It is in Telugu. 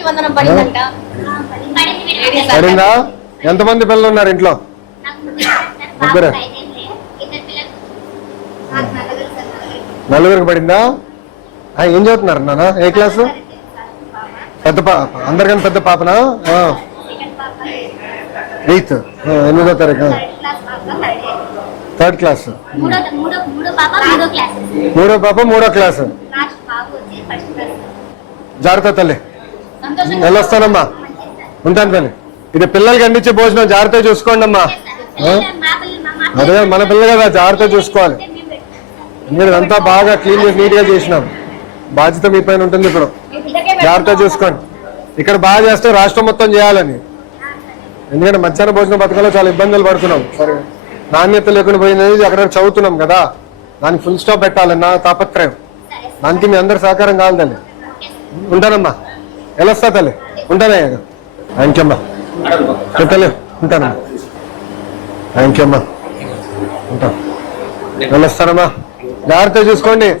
తల్లికి వందనం పడిందంట. పడిందా ఎంతమంది పిల్లలు ఉన్నారు ఇంట్లో? ముగ్గురు. నలుగురికి పడిందా? ఏం చదువుతున్నారు నాన్న? ఏ క్లాసు? పెద్ద పాప అందరికన్నా పెద్ద పాపనా? ఎయిత్. ఎనిమిదో తారీఖు. Third class. మూడో పాప మూడో క్లాస్. మూడో పాప మూడో క్లాస్. లాస్ట్ బాబు వచ్చి ఫస్ట్ క్లాస్. జాగ్రత్త తల్లి. వెళ్ళొస్తానమ్మా ఉంటాను తల్లి ఇది పిల్లలకి అందించే భోజనం జాగ్రత్తగా చూసుకోండి అమ్మా. అదే మన పిల్లలు కదా జాగ్రత్తగా చూసుకోవాలి. మీరు అంతా బాగా క్లీన్ చేసి నీట్గా చేసినాం. బాధ్యత మీ పైన ఉంటుంది ఇప్పుడు. జాగ్రత్తగా చూసుకోండి. ఇక్కడ బాగా చేస్తే రాష్ట్రం మొత్తం చేయాలని. ఎందుకంటే మధ్యాహ్న భోజన పథకంలో చాలా ఇబ్బందులు పడుతున్నాం. సరే. నాణ్యత లేకుండా పోయింది అక్కడ చదువుతున్నాం కదా. దానికి ఫుల్ స్టాప్ పెట్టాలని నా తాపత్రయం. దానికి మీ అందరి సహకారం కావాలి తల్లి ఉంటానమ్మా. వెళ్ళొస్తా తల్లి? ఉంటానే. థ్యాంక్ యూ అమ్మా. ఉంటానమ్మా. థ్యాంక్ యూ అమ్మా. ఉంటాం. వెళ్ళొస్తానమ్మా జాగ్రత్తగా చూసుకోండి.